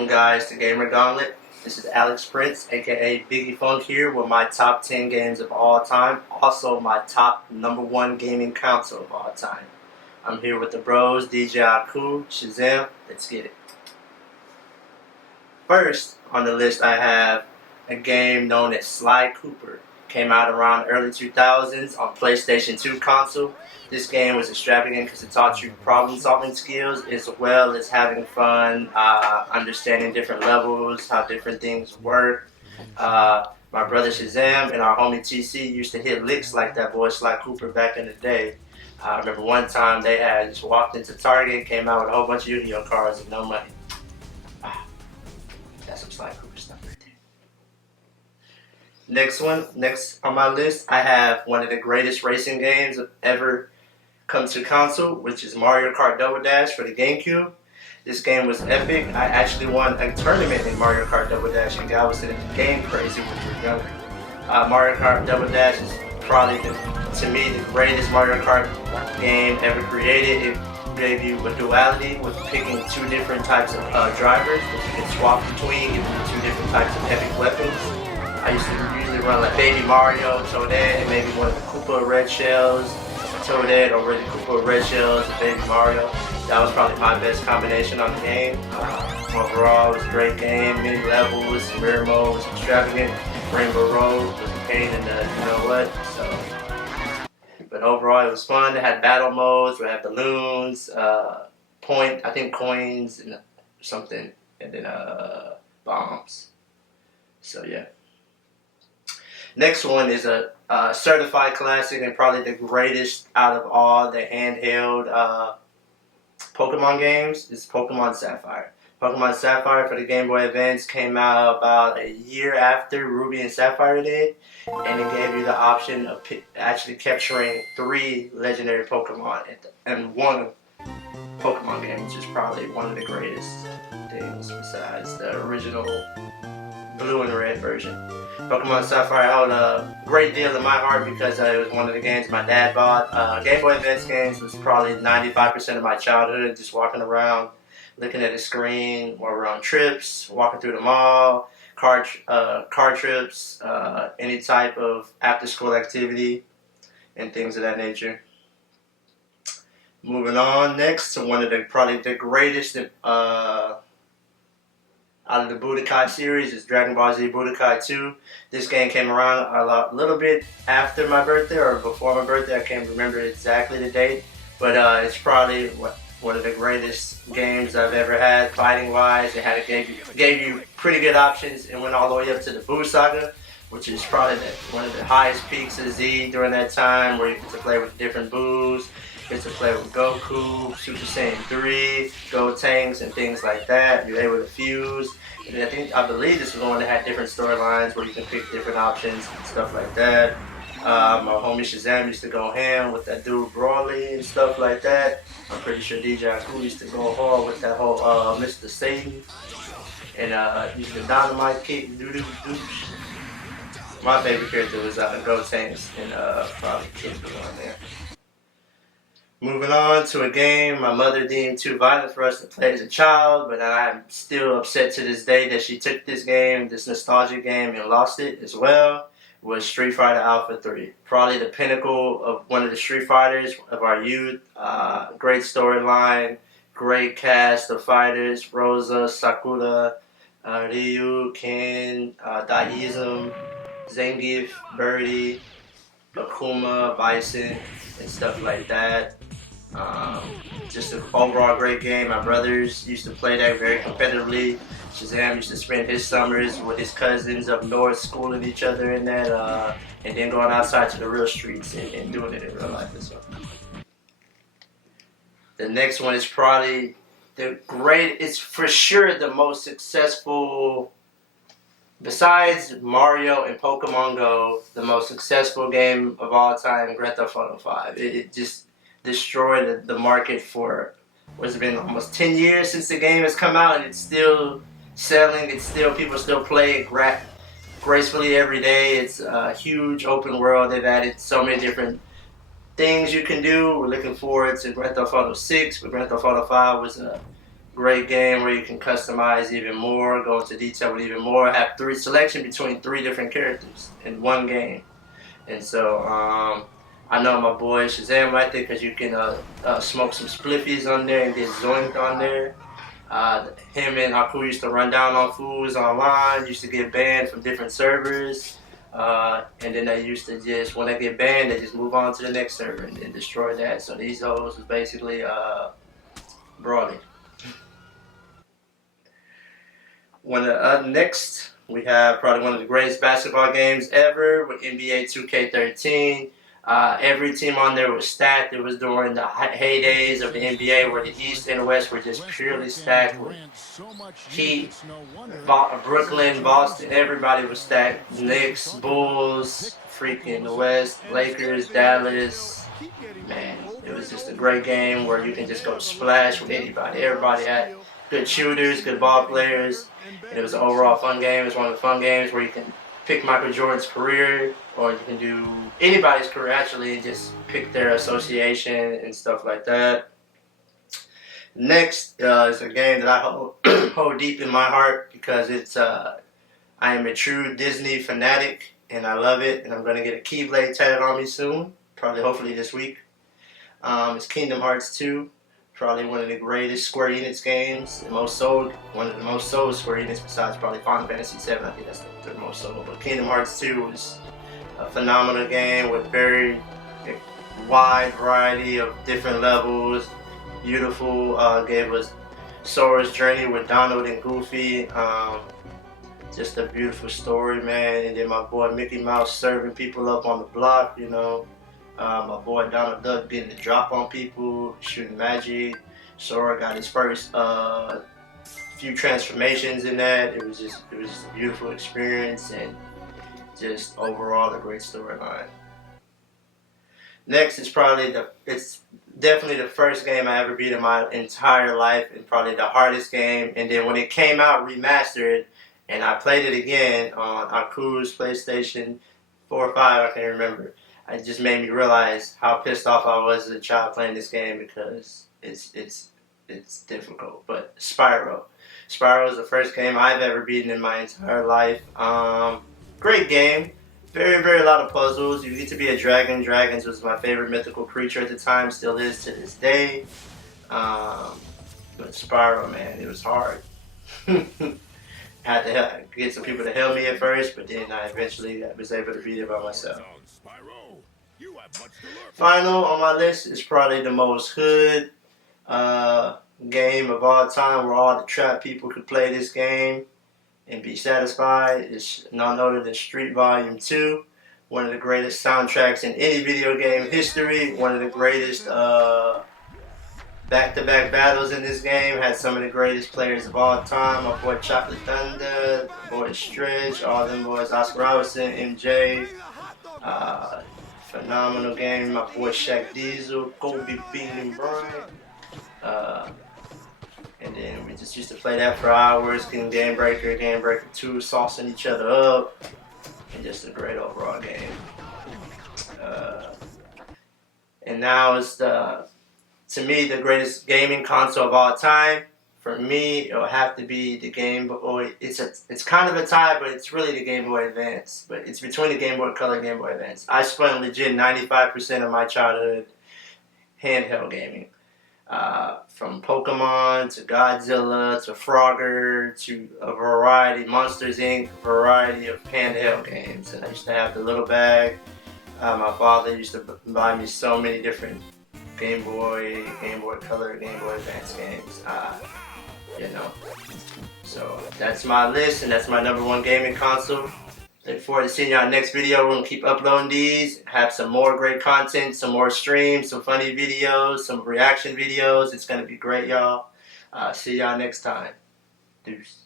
Welcome guys to GamerGauntlet. This is Alex Prince, aka Biggie Funk here with my top 10 games of all time. Also my top #1 gaming console of all time. I'm here with the bros, DJ Aku, Shazam. Let's get it. First on the list I have a game known as Sly Cooper. Came out around early 2000s on PlayStation 2 console. This game was extravagant because it taught you problem-solving skills as well as having fun, understanding different levels, how different things work. My brother Shazam and our homie TC used to hit licks like that boy Sly Cooper back in the day. I remember one time they had just walked into Target, came out with a whole bunch of Yu-Gi-Oh cards and no money. That's some Sly Cooper stuff right there. Next on my list, I have one of the greatest racing games ever come to console, which is Mario Kart Double Dash for the GameCube. This game was epic. I actually won a tournament in Mario Kart Double Dash, and I was in game crazy when we were younger. Mario Kart Double Dash is probably, to me, the greatest Mario Kart game ever created. It gave you a duality with picking two different types of drivers that you can swap between, giving you two different types of epic weapons. I used to usually run like Baby Mario, Toadette, and maybe one of the Koopa Red Shells, Toadette, or really Koopa Red Shells, and Baby Mario. That was probably my best combination on the game. Overall, it was a great game. Many levels, mirror mode was extravagant. Rainbow Road was a pain in the you know what. But overall, it was fun. They had battle modes. We had balloons, coins, and something, and then bombs. So yeah. Next one is a certified classic and probably the greatest out of all the handheld Pokemon games. It's Pokemon Sapphire. Pokemon Sapphire for the Game Boy Advance came out about a year after Ruby and Sapphire did, and it gave you the option of actually capturing 3 legendary Pokemon and one Pokemon game, which is probably one of the greatest things besides the original blue and red version. Pokemon Sapphire held a great deal in my heart because it was one of the games my dad bought. Game Boy Advance games was probably 95% of my childhood, just walking around, looking at the screen while we're on trips, walking through the mall, car trips, any type of after-school activity, and things of that nature. Moving on next to one of the probably the greatest out of the Budokai series is Dragon Ball Z Budokai 2. This game came around a little bit after my birthday or before my birthday. I can't remember exactly the date, but it's probably one of the greatest games I've ever had fighting-wise. It gave you pretty good options and went all the way up to the Buu Saga, which is probably one of the highest peaks of Z during that time, where you get to play with different Buus. You get to play with Goku, Super Saiyan 3, Gotenks, and things like that. You're able to fuse. And I believe this was the one that had different storylines where you can pick different options and stuff like that. My homie Shazam used to go ham with that dude Broly and stuff like that. I'm pretty sure DJ Aku used to go hard with that whole Mr. Satan and used the dynamite kick, doo-doo-doosh. My favorite character was Gotenks and probably Kid on there. Moving on to a game my mother deemed too violent for us to play as a child, but I'm still upset to this day that she took this game, this nostalgic game, and lost it as well, was Street Fighter Alpha 3. Probably the pinnacle of one of the Street Fighters of our youth. Great storyline, great cast of fighters, Rosa, Sakura, Ryu, Ken, Daizum, Zangief, Birdie, Akuma, Bison, and stuff like that. Just an overall great game. My brothers used to play that very competitively. Shazam used to spend his summers with his cousins up north schooling each other in that, and then going outside to the real streets and doing it in real life as well. The next one is probably it's for sure the most successful, besides Mario and Pokemon Go, the most successful game of all time, Grand Theft Auto 5. It just destroyed the market for, what's it been, almost 10 years since the game has come out, and it's still selling. People still play it gracefully every day. It's a huge open world. They've added so many different things you can do. We're looking forward to Grand Theft Auto 6, but Grand Theft Auto 5 was a Great game where you can customize even more, go into detail with even more, have selection between 3 different characters in one game. And so I know my boy Shazam liked it because you can smoke some spliffies on there and get zoinked on there. Him and Haku used to run down on fools online, used to get banned from different servers. And then they used to just, when they get banned, they just move on to the next server and destroy that. So these hoes was basically brawling. Next, we have probably one of the greatest basketball games ever with NBA 2K13. Every team on there was stacked. It was during the heydays of the NBA where the East and the West were just purely stacked with Heat, Brooklyn, Boston. Everybody was stacked. Knicks, Bulls, freaking the West, Lakers, Dallas. Man, it was just a great game where you can just go splash with anybody. Everybody had good shooters, good ball players, and it was an overall fun game. It was one of the fun games where you can pick Michael Jordan's career, or you can do anybody's career actually, and just pick their association and stuff like that. Next is a game that I hold deep in my heart because it's I am a true Disney fanatic and I love it, and I'm going to get a Keyblade tatted on me soon, hopefully this week. It's Kingdom Hearts 2. Probably one of the greatest Square Enix games, one of the most sold Square Enix besides probably Final Fantasy VII. I think that's the most sold. But Kingdom Hearts 2 is a phenomenal game with very wide variety of different levels. Beautiful. Gave us Sora's journey with Donald and Goofy. Just a beautiful story, man. And then my boy Mickey Mouse serving people up on the block, you know. My boy Donald Duck getting the drop on people, shooting magic. Sora got his first few transformations in that. It was just a beautiful experience and just overall a great storyline. Next is it's definitely the first game I ever beat in my entire life and probably the hardest game. And then when it came out remastered and I played it again on Aku's PlayStation 4 or 5, I can't remember. It just made me realize how pissed off I was as a child playing this game because it's difficult. But Spyro is the first game I've ever beaten in my entire life. Great game. Very, very lot of puzzles. You get to be a dragon. Dragons was my favorite mythical creature at the time, still is to this day. But Spyro, man, it was hard. Had to get some people to help me at first, but then I eventually was able to beat it by myself. Final on my list is probably the most hood game of all time, where all the trap people could play this game and be satisfied. It's none other than Street Volume 2, one of the greatest soundtracks in any video game history, one of the greatest back-to-back battles in this game, had some of the greatest players of all time. My boy Chocolate Thunder, my boy Stretch, all them boys, Oscar Robertson, MJ. Phenomenal game. My boy Shaq Diesel, Kobe Bean and Bryant. And then we just used to play that for hours, getting Game Breaker 2, saucing each other up. And just a great overall game. And now it's to me, the greatest gaming console of all time. For me, it'll have to be the Game Boy. It's kind of a tie, but it's really the Game Boy Advance. But it's between the Game Boy Color and Game Boy Advance. I spent legit 95% of my childhood handheld gaming. From Pokemon to Godzilla to Frogger to a variety, Monsters Inc., variety of handheld games. And I used to have the little bag. My father used to buy me so many different Game Boy Color, Game Boy Advance games. You know. So that's my list, and that's my #1 gaming console. Look forward to seeing y'all next video. We're going to keep uploading these, have some more great content, some more streams, some funny videos, some reaction videos. It's going to be great, y'all. See y'all next time. Deuce.